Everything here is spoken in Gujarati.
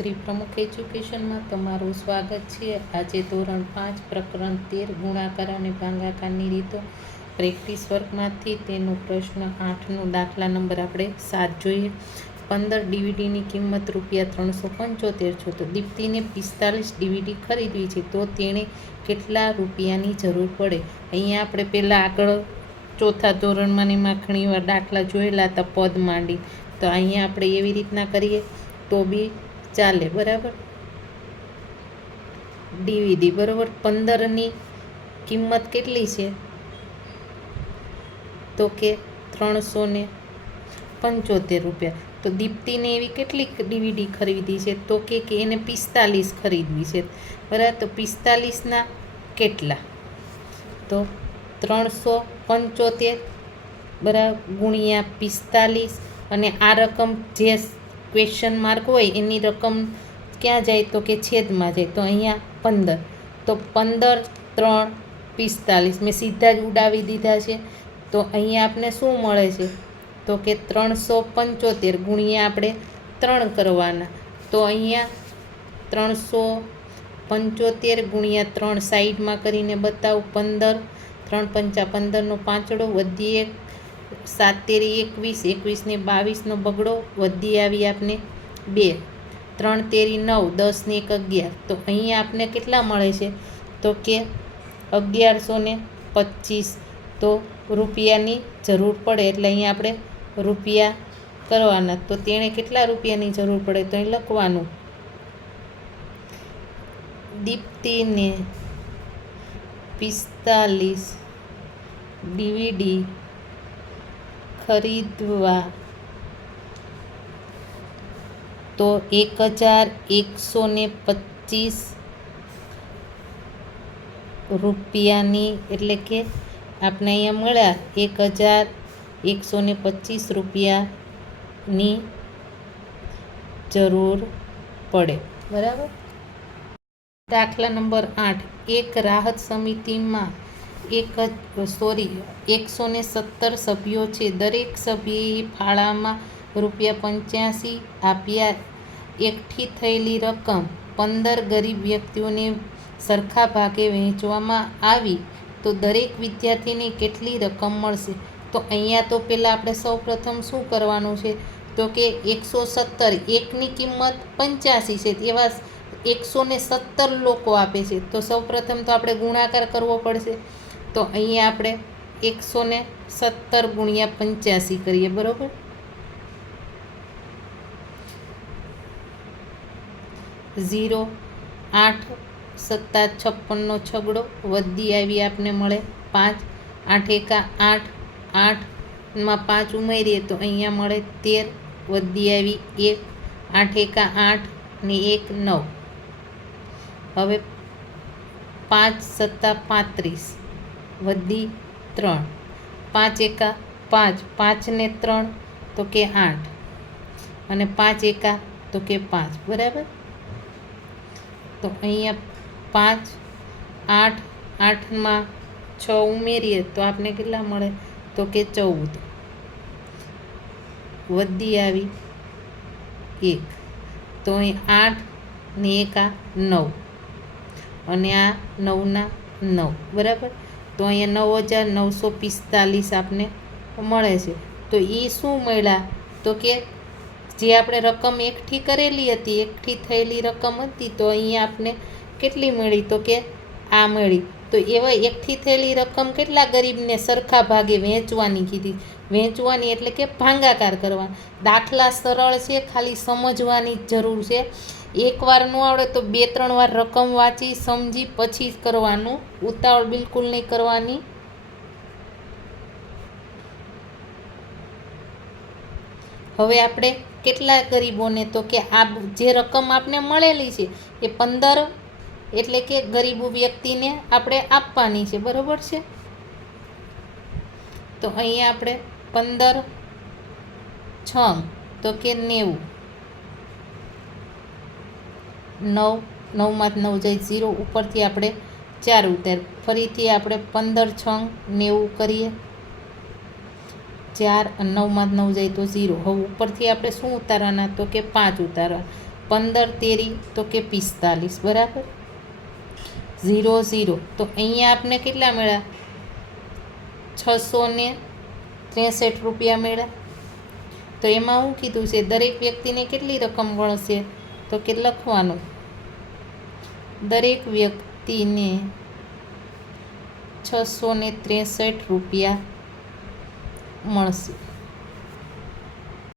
શ્રી પ્રમુખ એજ્યુકેશનમાં તમારું સ્વાગત છે। આજે ધોરણ 5 પ્રકરણ 13 ગુણાકાર અને ભાગાકારની રીતો પ્રેક્ટિસ વર્કમાંથી તેનો પ્રશ્ન 8નો દાખલા નંબર આપણે 7 જોઈએ। 15 ડીવીડીની કિંમત ₹375 છે તો દીપ્તિને 45 ડીવીડી ખરીદવી છે તો તેણે કેટલા રૂપિયાની જરૂર પડે। અહીંયા આપણે પહેલાં આગળ ચોથા ધોરણમાં ઘણી વાર દાખલા જોયેલા હતા પદ માંડી, તો અહીંયા આપણે એવી રીતના કરીએ તો બી ચાલે, બરાબર। ડીવીડી બરાબર 15ની કિંમત કેટલી છે તો કે ₹375। તો દીપ્તિને એવી કેટલી ડીવીડી ખરીદી છે તો કે એને 45 ખરીદવી છે, બરાબર। તો 45ના કેટલા, તો 375 બરાબર ગુણ્યા 45, અને આ રકમ જે ક્વેશ્ચન માર્ક હોય એની રકમ ક્યાં જાય તો કે છેદમાં જાય, તો અહીંયા 15, તો 15 3 45 મેં સીધા જ ઉડાવી દીધા છે। તો અહીંયા આપણે શું મળે છે તો કે 375 ગુણ્યા આપણે 3 કરવાના, તો અહીંયા 375 ગુણ્યા 3 સાઈડમાં કરીને બતાવું 15, 3 પંચા 15નો પાંચડો વધી 1, 7 તેરી 21, 21 ને 22નો બગડો વધી આવી આપણે 2, 3 તેરી 9, 10 ને 1 11, તો અહીંયા આપણે કેટલા મળે છે તો કે 1125 તો રૂપિયાની જરૂર પડે, એટલે અહીંયા આપણે રૂપિયા કરવાના। તો તેણે કેટલા રૂપિયાની જરૂર પડે તો અહીં લખવાનું દીપ્તિને 45 ડીવીડી ખરીદવા તો 1125 રૂપિયાની, એટલે કે આપણે અહીંયા મળ્યા 1125 રૂપિયાની જરૂર પડે, બરાબર। દાખલા નંબર 8, એક રાહત સમિતિમાં 117 સભ્યો છે। દરેક સભ્યએ ફાળામાં ₹85 આપ્યા। એકઠી થયેલી રકમ 15 ગરીબ વ્યક્તિઓને સરખા ભાગે વહેંચવામાં આવી તો દરેક વિદ્યાર્થીને કેટલી રકમ મળશે। તો અહીંયા તો પહેલાં આપણે સૌપ્રથમ શું કરવાનું છે તો કે 117, એકની કિંમત 85 છે, એવા 117 લોકો આપે છે, તો સૌપ્રથમ તો આપણે ગુણાકાર કરવો પડશે। તો અહીંયા આપણે 117 ગુણ્યા 85 કરીએ, બરાબર। 0, 8 સત્તા 56નો છગડો વધી આવી આપને મળે 5, 8 એકા 8, 8માં 5 ઉમેરીએ તો અહીંયા મળે 13, વધી આવી 1, 8 એકા 8 ને 1 9, હવે 5 સત્તા 35 વધી 3, 5 એકા 5, 5 ને 3 તો કે 8, અને 5 એકા તો કે 5, બરાબર। તો અહીંયા 5, 8, 8માં 6 ઉમેરીએ તો આપણે કેટલા મળે તો કે 14, વધી આવી 1, તો અહીં 8 ને 1 આ 9, અને આ 9ના 9, બરાબર। તો અહીંયા 9945 આપને મળે છે। તો એ શું મળ્યા તો કે જે આપણે રકમ એકઠી કરેલી હતી, એકઠી થયેલી રકમ હતી, તો અહીંયા આપને કેટલી મળી તો કે આ મળી। તો એવા એકઠી થયેલી રકમ કેટલા ગરીબને સરખા ભાગે વહેંચવાની કીધી, વહેંચવાની એટલે કે ભાગાકાર કરવાનો। દાખલા સરળ છે, ખાલી સમજવાની જ જરૂર છે। એકવાર ન આવડે તો 2-3 વાર રકમ વાંચી સમજી પછી જ કરવાનું, ઉતાવળ બિલકુલ નહીં કરવાની। હવે આપણે કેટલા ગરીબોને તો કે આ જે રકમ આપને મળેલી છે એ 15 એટલે કે ગરીબ વ્યક્તિને આપણે આપવાની છે, બરાબર છે। તો અહીંયા આપણે 15 6 તો કે 90, 9, 9માં 9 જાય 0, ઉપરથી આપણે 4 ઉતાર, ફરીથી આપણે 15 6 90 કરીએ, 4 અને 9માં 9 જાય તો 0, હવે ઉપરથી આપણે શું ઉતારવાના તો કે 5 ઉતારવા, 15 તેરી તો કે 45, બરાબર. 0 0 તો અહીંયા આપને કેટલા મળ્યા? 663 રૂપિયા મળ્યા. તો એમાં શું કીધું છે? દરેક વ્યક્તિને કેટલી રકમ મળશે? તો કે લખવાનું દરેક વ્યક્તિને 663 રૂપિયા મળશે.